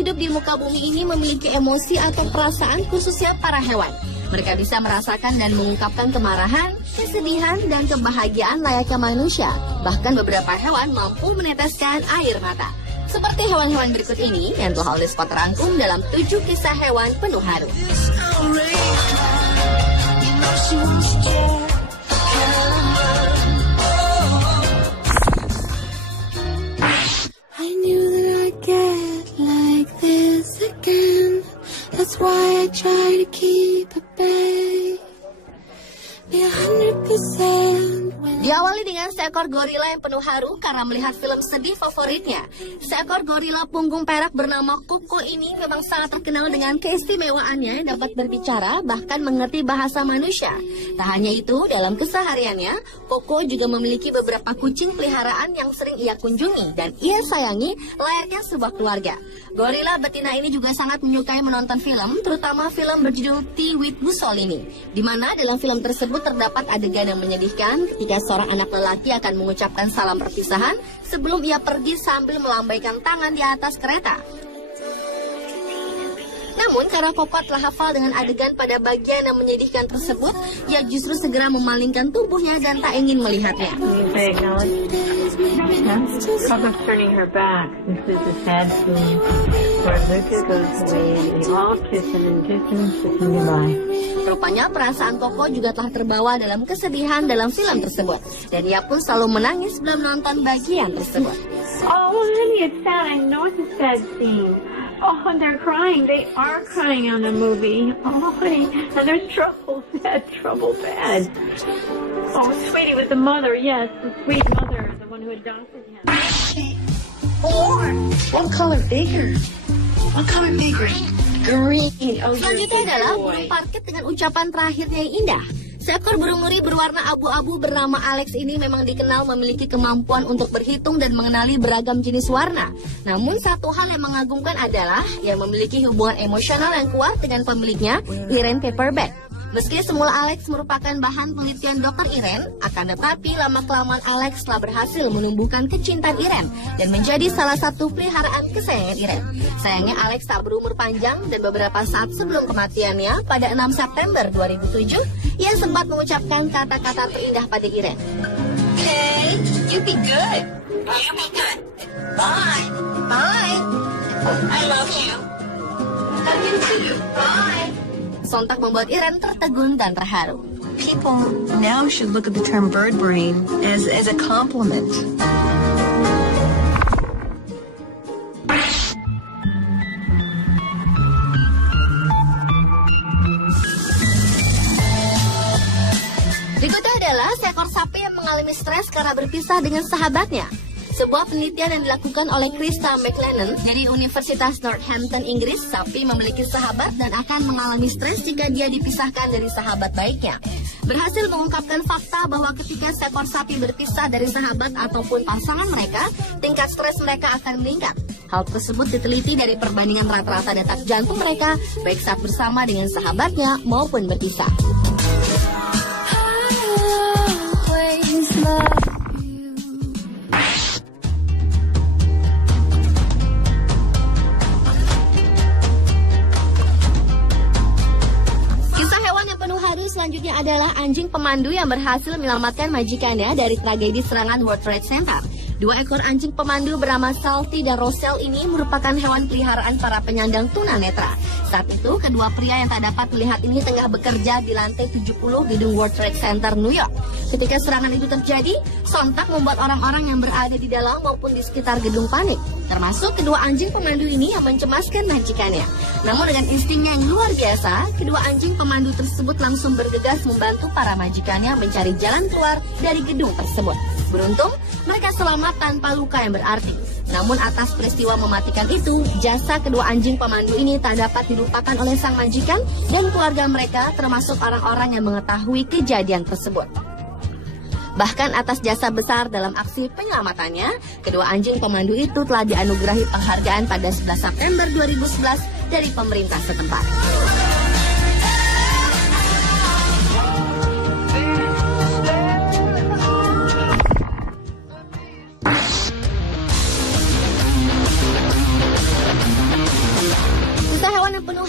hidup di muka bumi ini memiliki emosi atau perasaan khususnya para hewan. Mereka bisa merasakan dan mengungkapkan kemarahan, kesedihan, dan kebahagiaan layaknya manusia. Bahkan beberapa hewan mampu meneteskan air mata. Seperti hewan-hewan berikut ini yang telah oleh Scott rangkum dalam 7 kisah hewan penuh haru. I knew that I'd get like this again. That's why I try to keep it bay. Be 100% when Diawali dengan seekor gorila yang penuh haru karena melihat film sedih favoritnya. Seekor gorila punggung perak bernama Koko ini memang sangat terkenal dengan keistimewaannya dapat berbicara bahkan mengerti bahasa manusia. Tak hanya itu, dalam kesehariannya, Koko juga memiliki beberapa kucing peliharaan yang sering ia kunjungi dan ia sayangi layaknya sebuah keluarga. Gorila betina ini juga sangat menyukai menonton film, terutama film berjudul Tea with Mussolini, di mana dalam film tersebut terdapat adegan yang menyedihkan ketika seorang anak lelaki akan mengucapkan salam perpisahan sebelum ia pergi sambil melambaikan tangan di atas kereta. Namun karena Koko telah hafal dengan adegan pada bagian yang menyedihkan tersebut, ia justru segera memalingkan tubuhnya dan tak ingin melihatnya. Coco's turning her back. This is a sad scene where Luca goes away. We all kiss him and goodbye. Rupanya perasaan Koko juga telah terbawa dalam kesedihan dalam film tersebut, dan ia pun selalu menangis sebelum menonton bagian tersebut. Oh, honey, it's sad. I know it's a sad scene. Oh, they're crying. They are crying on the movie. Oh, honey, and there's trouble, sad, trouble, bad. Oh, sweetie with the mother, yes, the sweet mother, the one who adopted him. Four. What color bigger? What color bigger? Green. Oh, Selanjutnya adalah burung parkit dengan ucapan terakhirnya yang indah. Seekor burung nuri berwarna abu-abu bernama Alex ini memang dikenal memiliki kemampuan untuk berhitung dan mengenali beragam jenis warna. Namun satu hal yang mengagumkan adalah ia memiliki hubungan emosional yang kuat dengan pemiliknya, Irene Paperback. Meski semula Alex merupakan bahan penelitian Dr. Irene, akan tetapi lama-kelamaan Alex telah berhasil menumbuhkan kecintaan Irene dan menjadi salah satu peliharaan kesayangan Irene. Sayangnya Alex tak berumur panjang dan beberapa saat sebelum kematiannya pada 6 September 2007, ia sempat mengucapkan kata-kata terindah pada Irene. Okay, you be good. You be good. Bye. Bye. I love you. Love you too. Bye. Sontak membuat Irene tertegun dan terharu. People now should look at the term bird brain as a compliment. Berikutnya adalah seekor sapi yang mengalami stres karena berpisah dengan sahabatnya. Sebuah penelitian yang dilakukan oleh Krista McLennan dari Universitas Northampton, Inggris, sapi memiliki sahabat dan akan mengalami stres jika dia dipisahkan dari sahabat baiknya. Berhasil mengungkapkan fakta bahwa ketika seekor sapi berpisah dari sahabat ataupun pasangan mereka, tingkat stres mereka akan meningkat. Hal tersebut diteliti dari perbandingan rata-rata detak jantung mereka, baik saat bersama dengan sahabatnya maupun berpisah. Selanjutnya adalah anjing pemandu yang berhasil menyelamatkan majikannya dari tragedi serangan World Trade Center. 2 ekor anjing pemandu bernama Salty dan Roselle ini merupakan hewan peliharaan para penyandang tunanetra. Saat itu, kedua pria yang tak dapat melihat ini tengah bekerja di lantai 70 gedung World Trade Center, New York. Ketika serangan itu terjadi, sontak membuat orang-orang yang berada di dalam maupun di sekitar gedung panik. Termasuk kedua anjing pemandu ini yang mencemaskan majikannya. Namun dengan instingnya yang luar biasa, kedua anjing pemandu tersebut langsung bergegas membantu para majikannya mencari jalan keluar dari gedung tersebut. Beruntung, mereka selamat tanpa luka yang berarti. Namun atas peristiwa mematikan itu, jasa kedua anjing pemandu ini tak dapat dilupakan oleh sang majikan dan keluarga mereka, termasuk orang-orang yang mengetahui kejadian tersebut. Bahkan atas jasa besar dalam aksi penyelamatannya, kedua anjing pemandu itu telah dianugerahi penghargaan pada 11 September 2011 dari pemerintah setempat.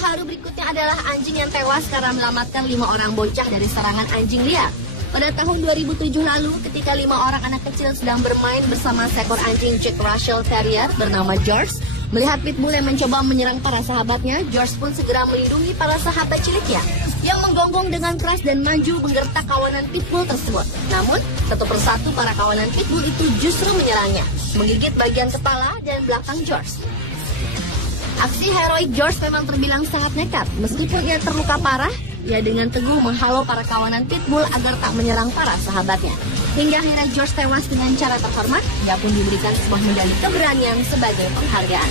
haru berikutnya adalah anjing yang tewas karena menyelamatkan 5 orang bocah dari serangan anjing liar. Pada tahun 2007 lalu, ketika 5 orang anak kecil sedang bermain bersama seekor anjing Jack Russell Terrier bernama George, melihat pitbull yang mencoba menyerang para sahabatnya, George pun segera melindungi para sahabat ciliknya yang menggonggong dengan keras dan maju menggertak kawanan pitbull tersebut. Namun, satu persatu para kawanan pitbull itu justru menyerangnya, menggigit bagian kepala dan belakang George. Aksi heroik George memang terbilang sangat nekat. Meskipun ia terluka parah, ia dengan teguh menghalau para kawanan pitbull agar tak menyerang para sahabatnya. Hingga akhirnya George tewas dengan cara terhormat, ia pun diberikan sebuah medali keberanian sebagai penghargaan.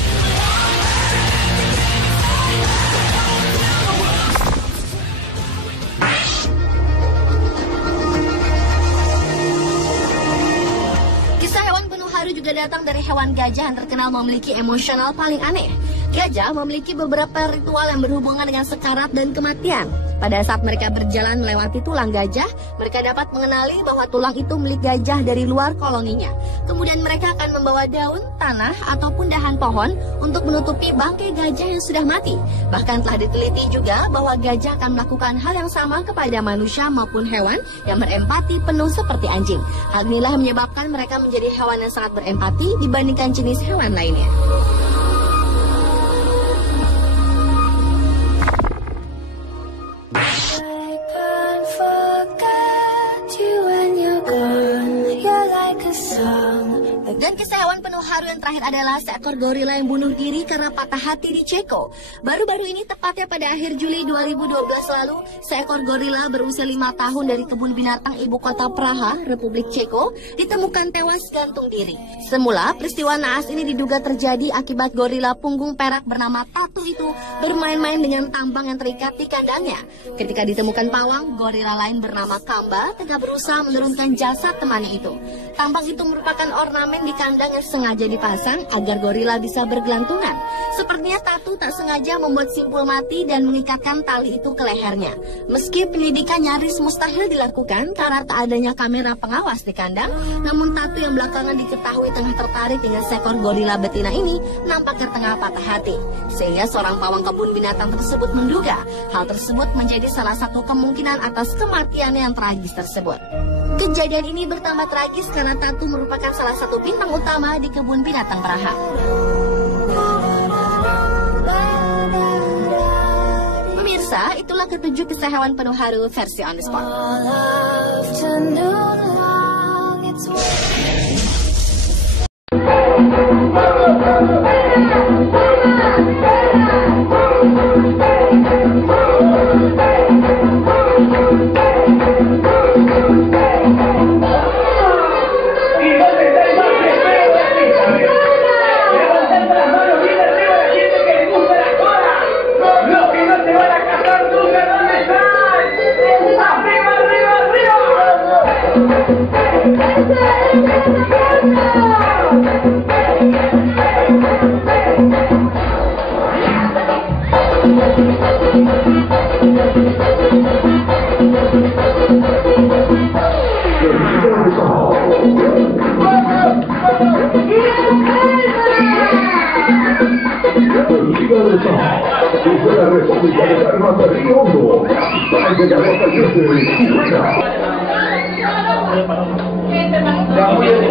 Kisah hewan penuh haru juga datang dari hewan gajah yang terkenal memiliki emosional paling aneh. Gajah memiliki beberapa ritual yang berhubungan dengan sekarat dan kematian. Pada saat mereka berjalan melewati tulang gajah, mereka dapat mengenali bahwa tulang itu milik gajah dari luar koloninya. Kemudian mereka akan membawa daun, tanah, ataupun dahan pohon untuk menutupi bangkai gajah yang sudah mati. Bahkan telah diteliti juga bahwa gajah akan melakukan hal yang sama kepada manusia maupun hewan yang berempati penuh seperti anjing. Hal inilah yang menyebabkan mereka menjadi hewan yang sangat berempati dibandingkan jenis hewan lainnya. Dan kisah hewan penuh haru yang terakhir adalah seekor gorila yang bunuh diri karena patah hati di Ceko. Baru-baru ini, tepatnya pada akhir Juli 2012 lalu, seekor gorila berusia 5 tahun dari kebun binatang ibu kota Praha, Republik Ceko, ditemukan tewas gantung diri. Semula, peristiwa naas ini diduga terjadi akibat gorila punggung perak bernama Tatu itu bermain-main dengan tambang yang terikat di kandangnya. Ketika ditemukan pawang, gorila lain bernama Kamba tengah berusaha menurunkan jasad temannya itu. Tambang itu merupakan ornamen di kandang yang sengaja dipasang agar gorila bisa bergelantungan. Sepertinya Tatu tak sengaja membuat simpul mati dan mengikatkan tali itu ke lehernya. Meski penyelidikan nyaris mustahil dilakukan karena tak adanya kamera pengawas di kandang, namun Tatu yang belakangan diketahui tengah tertarik dengan seekor gorila betina ini nampaknya tengah patah hati. Sehingga seorang pawang kebun binatang tersebut menduga hal tersebut menjadi salah satu kemungkinan atas kematiannya yang tragis tersebut. Kejadian ini bertambah tragis karena Tatu merupakan salah satu bintang utama di kebun binatang Praha. Pemirsa, itulah ketujuh kisah hewan penuh haru versi On The Spot. Gracias.